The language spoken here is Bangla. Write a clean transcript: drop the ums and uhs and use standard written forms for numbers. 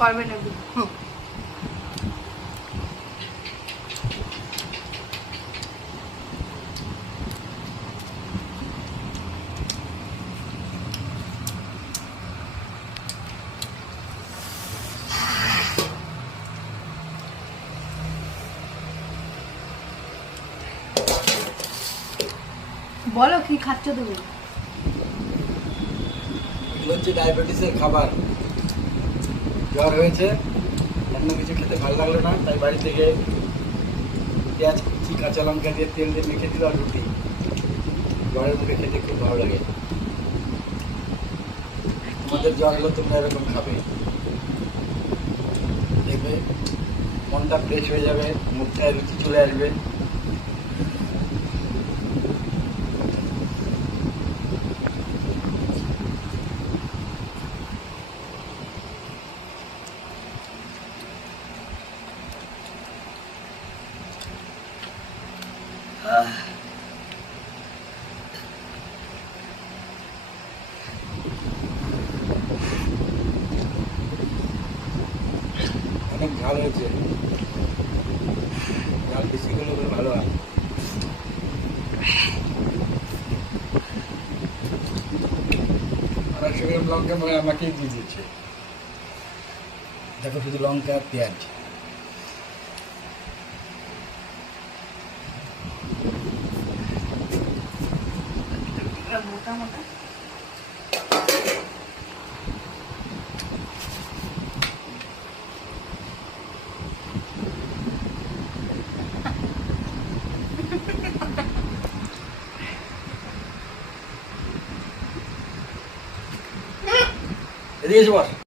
করবেন না। বলো কি খাচ্ছ তুমি? এগুলো হচ্ছে ডায়াবেটিসের খাবার। জ্বর হয়েছে, অন্য কিছু খেতে ভালো লাগলো না, তাই বাড়ি থেকে পেঁয়াজ কুচি কাঁচা লঙ্কা দিয়ে তেল দিয়ে মেখে দিল আর রুটি। জ্বরের মুখে খেতে খুব ভালো লাগে। তোমাদের জ্বর হলো তোমরা এরকম খাবে, দেখবে মনটা ফ্রেশ হয়ে যাবে, মুখটায় রুচি চলে আসবে। অনেক ঝাল হয়েছে, ঝাল বেশি করলে ভালো হয়। আর সেরকম লঙ্কা মনে হয় আমাকেই দিয়ে দিচ্ছে। দেখো শুধু লঙ্কা আর পেঁয়াজ। মোটা মোটা এদিকে এসে বস।